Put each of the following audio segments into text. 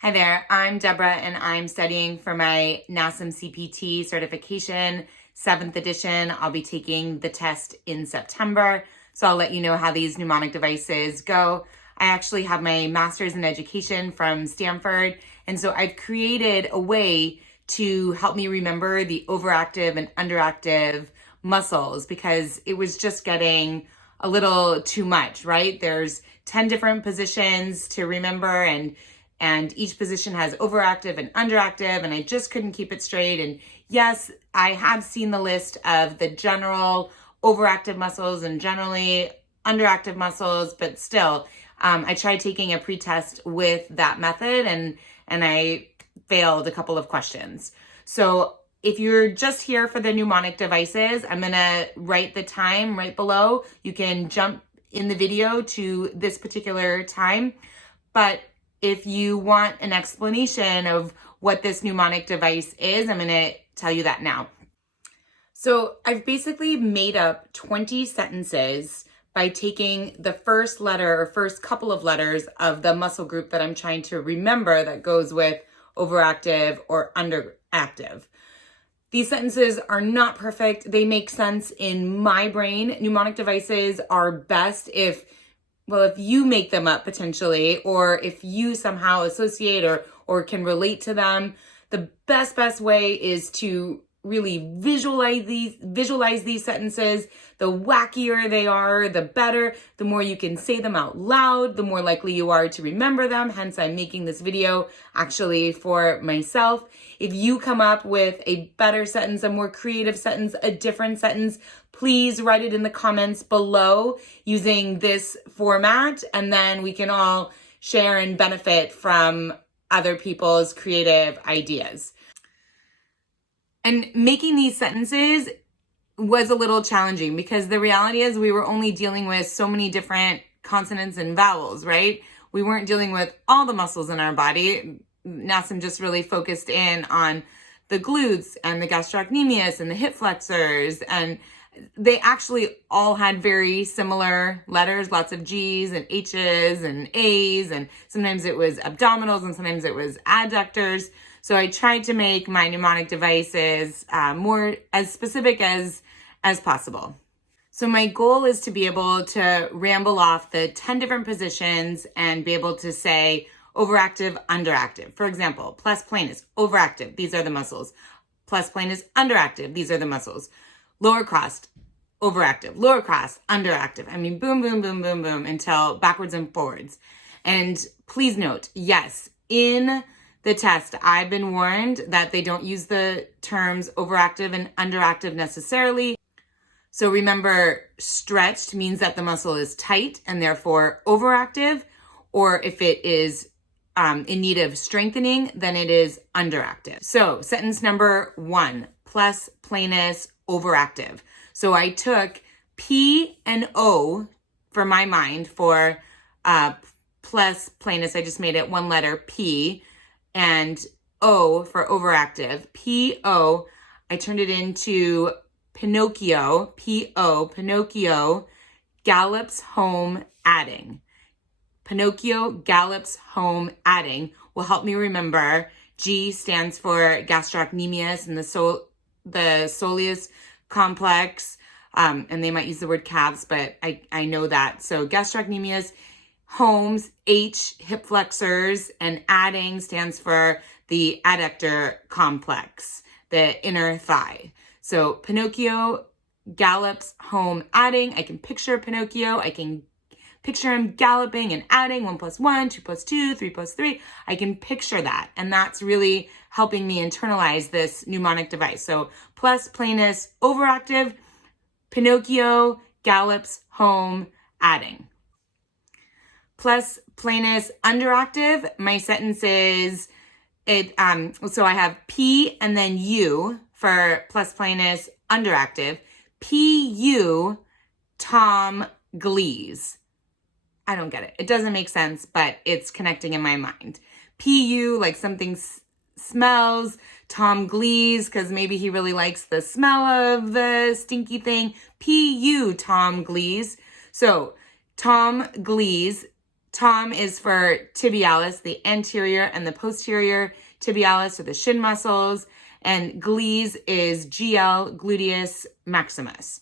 Hi there, I'm Deborah and I'm studying for my NASP CPT certification, 7th edition. I'll be taking the test in September, so I'll let you know how these mnemonic devices go. I actually have my master's in education from Stanford, and so I've created a way to help me remember the overactive and underactive muscles because it was just getting a little too much, right? There's 10 different positions to remember and each position has overactive and underactive, and I just couldn't keep it straight. And yes, I have seen the list of the general overactive muscles and generally underactive muscles, but still, I tried taking a pretest with that method and I failed a couple of questions. So if you're just here for the mnemonic devices, I'm gonna write the time right below. You can jump in the video to this particular time, but if you want an explanation of what this mnemonic device is, I'm going to tell you that now. So I've basically made up 20 sentences by taking the first letter or first couple of letters of the muscle group that I'm trying to remember that goes with overactive or underactive. These sentences are not perfect. They make sense in my brain. Mnemonic devices are best if you make them up potentially, or if you somehow associate or can relate to them. The best way is to really visualize these sentences. The wackier they are, the better. The more you can say them out loud, the more likely you are to remember them. Hence, I'm making this video actually for myself. If you come up with a better sentence, a more creative sentence, a different sentence, please write it in the comments below using this format, and then we can all share and benefit from other people's creative ideas. And making these sentences was a little challenging because the reality is we were only dealing with so many different consonants and vowels, right? We weren't dealing with all the muscles in our body. NASP just really focused in on the glutes and the gastrocnemius and the hip flexors, and they actually all had very similar letters, lots of G's and H's and A's, and sometimes it was abdominals and sometimes it was adductors. So I tried to make my mnemonic devices more as specific as possible. So my goal is to be able to ramble off the 10 different positions and be able to say overactive, underactive. For example, plus planus, overactive, these are the muscles. Plus planus, underactive, these are the muscles. Lower crossed, overactive. Lower crossed, underactive. I mean, boom, boom, boom, boom, boom, until backwards and forwards. And please note, yes, in the test, I've been warned that they don't use the terms overactive and underactive necessarily. So remember, stretched means that the muscle is tight and therefore overactive, or if it is in need of strengthening, then it is underactive. So sentence number 1, plus planus, overactive. So I took P and O for my mind for plus planus. I just made it one letter P, and O for overactive. P-O, I turned it into PinOchio, P-O, PinOchio, gallops home adding. PinOchio, gallops home adding will help me remember. G stands for gastrocnemius and the soleus complex, and they might use the word calves, but I know that. So gastrocnemius, homes, H, hip flexors, and adding stands for the adductor complex, the inner thigh. So PinOchio, gallops home adding. I can picture Pinocchio. I can picture him galloping and adding 1 + 1, 2 + 2, 3 + 3. I can picture that. And that's really helping me internalize this mnemonic device. So plus planus, overactive, PinOchio, gallops home adding. Plus planus, underactive, my sentence is, so I have P and then U for plus planus, underactive. PU Tom glees. I don't get it. It doesn't make sense, but it's connecting in my mind. PU, like something smells. Tom glees, because maybe he really likes the smell of the stinky thing. PU, Tom glees. So Tom glees Tom is for tibialis, the anterior and the posterior tibialis, or the shin muscles. And glees is GL, gluteus, maximus.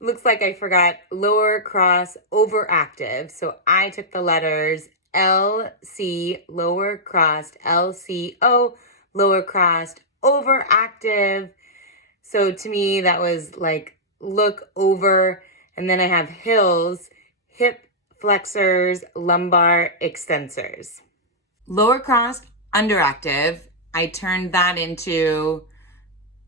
Looks like I forgot lower cross overactive. So I took the letters LC, lower crossed, LCO, lower crossed, overactive. So to me, that was like look over. And then I have hiLs, hip flexors, lumbar extensors. Lower crossed underactive, I turned that into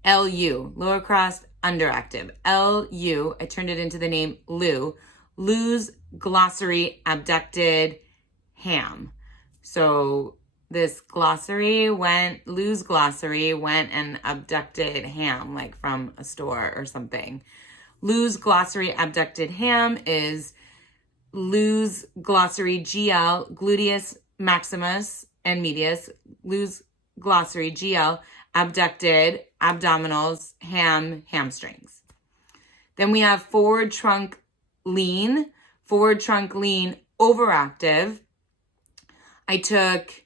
LU, lower crossed underactive. LU, I turned it into the name LU, Lu's glossary abducted ham. So this glossary went, Lu's glossary went and abducted ham, like from a store or something. Lu's glossary abducted ham is Lu's glossary GL, gluteus maximus and medius, Lu's glossary GL, abducted, abdominals, hamstrings. Then we have forward trunk lean overactive. I took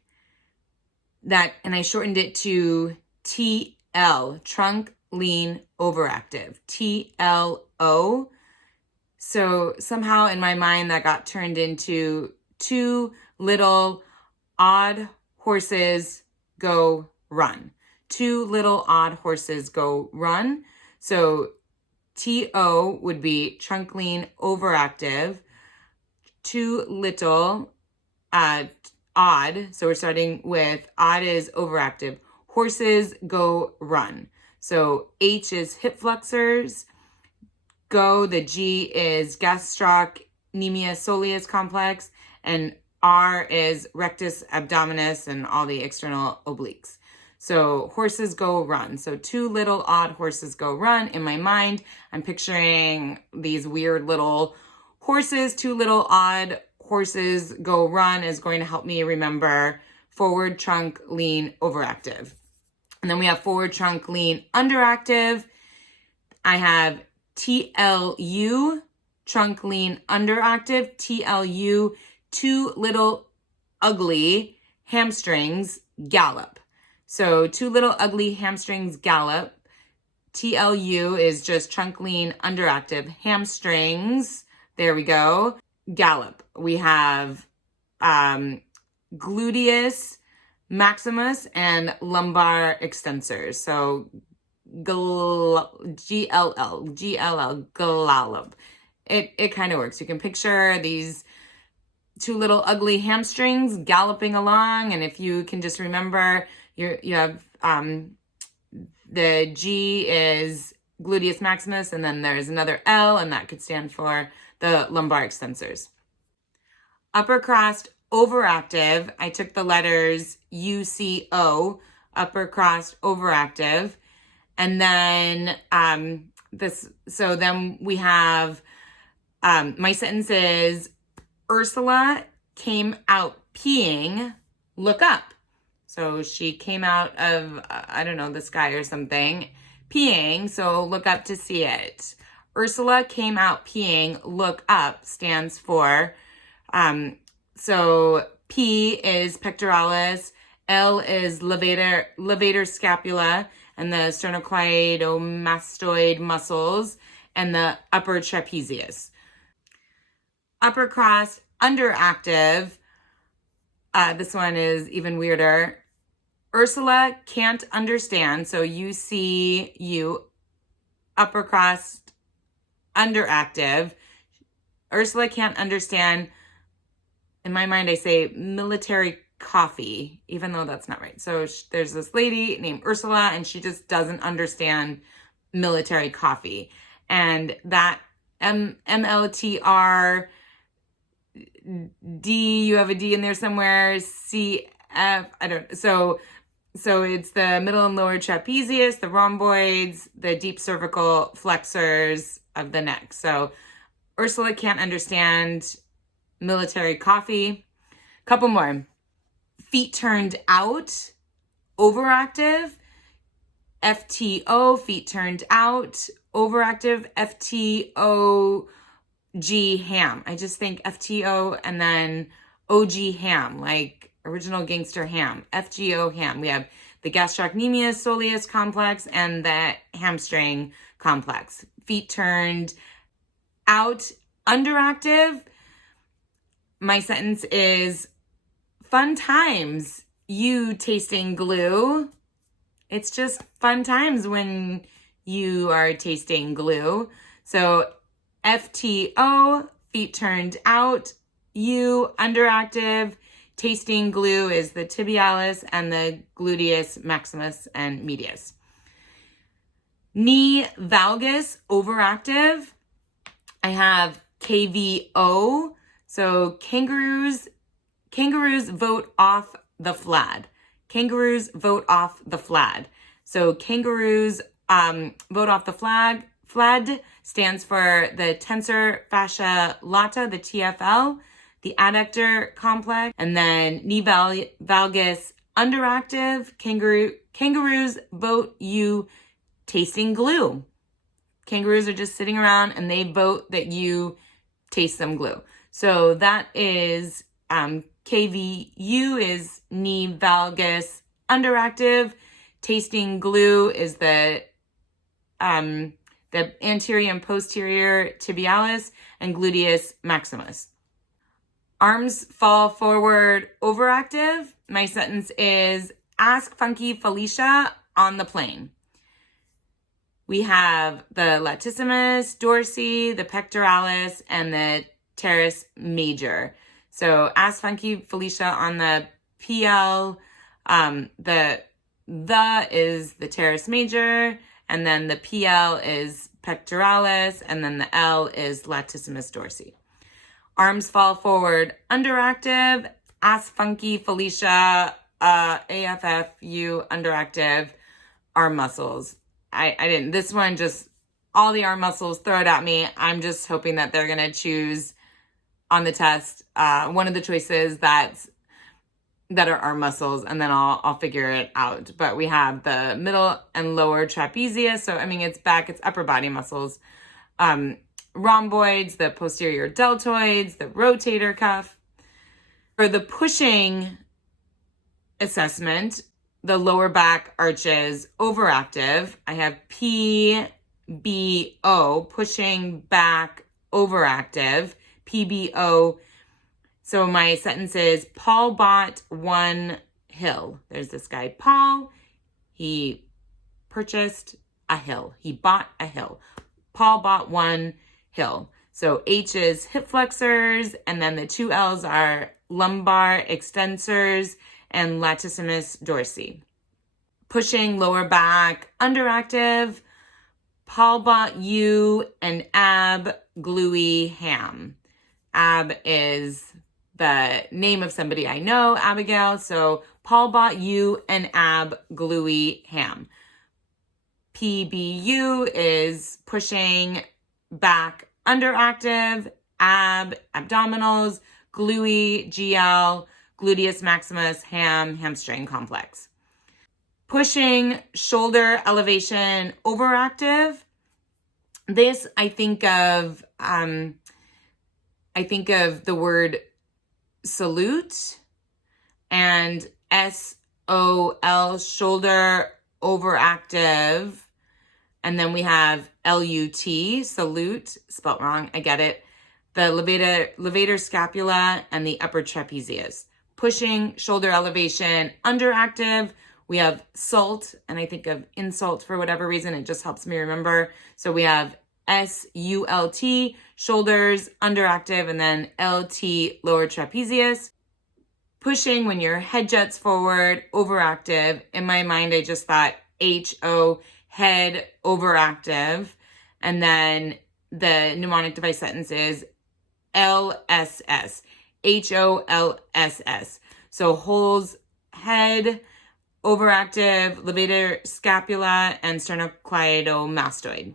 that and I shortened it to TL, trunk lean overactive, TLO. So somehow in my mind that got turned into two little odd horses go run. Two little odd horses go run. So TO would be trunk lean overactive. Two little odd. So we're starting with odd is overactive. Horses go run. So H is hip flexors. Go, the G is gastrocnemius soleus complex. And R is rectus abdominis and all the external obliques. So horses go run. So two little odd horses go run. In my mind, I'm picturing these weird little horses. Two little odd horses go run is going to help me remember forward trunk lean overactive. And then we have forward trunk lean underactive. I have TLU, trunk lean underactive, TLU, two little ugly hamstrings gallop. So two little ugly hamstrings gallop. TLU is just trunk lean underactive, hamstrings, there we go, gallop. We have gluteus maximus and lumbar extensors. So GLL, gallop. It kind of works. You can picture these two little ugly hamstrings galloping along, and if you can just remember, you have the G is gluteus maximus, and then there's another L, and that could stand for the lumbar extensors. Upper crossed overactive, I took the letters UCO, upper crossed overactive. And then then we have, my sentence is, Ursula came out peeing, look up. So she came out of, I don't know, the sky or something, peeing, so look up to see it. Ursula came out peeing, look up stands for, so P is pectoralis, L is levator scapula, and the sternocleidomastoid muscles, and the upper trapezius. Upper cross underactive, this one is even weirder. Ursula can't understand, so UCU, upper cross underactive. Ursula can't understand, in my mind I say military coffee, even though that's not right. So there's this lady named Ursula, and she just doesn't understand military coffee. And that MLTR D, you have a D in there somewhere, CF, I don't, so it's the middle and lower trapezius, the rhomboids, the deep cervical flexors of the neck. So Ursula can't understand military coffee. Couple more. Feet turned out, overactive. FTO, feet turned out, overactive. FTO, ham. I just think FTO and then OG ham, like original gangster ham, FGO ham. We have the gastrocnemius soleus complex and the hamstring complex. Feet turned out, underactive. My sentence is, fun times, you tasting glue. It's just fun times when you are tasting glue. So FTO, feet turned out, U, underactive, tasting glue is the tibialis and the gluteus, maximus, and medius. Knee valgus, overactive. I have KVO. So kangaroos vote off the flad. Kangaroos vote off the flad. So kangaroos vote off the flag. Flad stands for the tensor fascia lata, the TFL, the adductor complex, and then knee valgus underactive. Kangaroos vote you tasting glue. Kangaroos are just sitting around and they vote that you taste some glue. So that is KVU is knee valgus underactive. Tasting glue is the anterior and posterior tibialis and gluteus maximus. Arms fall forward overactive. My sentence is, ask Funky Felicia on the plane. We have the latissimus dorsi, the pectoralis, and the teres major. So ask Funky Felicia on the PL. The is the teres major, and then the PL is pectoralis, and then the L is latissimus dorsi. Arms fall forward underactive. Ask Funky Felicia, AFFU underactive, arm muscles. I didn't, this one just, all the arm muscles, throw it at me. I'm just hoping that they're going to choose on the test one of the choices that are arm muscles, and then I'll figure it out. But we have the middle and lower trapezius. So, I mean, it's back, it's upper body muscles. Rhomboids, the posterior deltoids, the rotator cuff. For the pushing assessment, the lower back arches overactive. I have PBO, pushing back overactive, PBO. So my sentence is, Paul bought one hill. There's this guy, Paul. He purchased a hill. He bought a hill. Paul bought one hill. So H is hip flexors, and then the two L's are lumbar extensors and latissimus dorsi. Pushing lower back underactive. Paul bought you an ab gluey ham. Ab is the name of somebody I know, Abigail. So Paul bought you an ab gluey ham. PBU is pushing back underactive, abdominals, gluey, GL, gluteus maximus, hamstring complex. Pushing shoulder elevation overactive. This I think of the word salute and SOL, shoulder overactive. And then we have LUT, salute, spelt wrong, I get it. The levator scapula and the upper trapezius. Pushing shoulder elevation underactive. We have SALT, and I think of insult for whatever reason. It just helps me remember. So we have SULT, shoulders underactive, and then LT, lower trapezius. Pushing when your head juts forward, overactive. In my mind, I just thought HO, head overactive. And then the mnemonic device sentence is LSS, HOLSS. So holes, head, overactive, levator scapula, and sternocleidomastoid.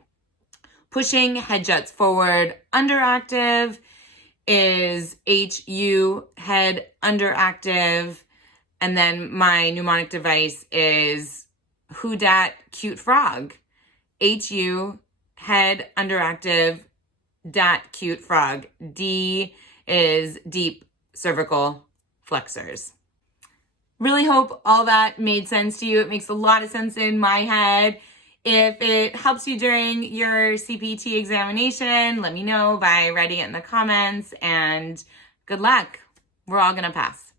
Pushing head juts forward underactive is HU, head underactive. And then my mnemonic device is who dat cute frog. HU, head underactive, that cute frog. D is deep cervical flexors. Really hope all that made sense to you. It makes a lot of sense in my head. If it helps you during your CPT examination, let me know by writing it in the comments, and good luck. We're all gonna pass.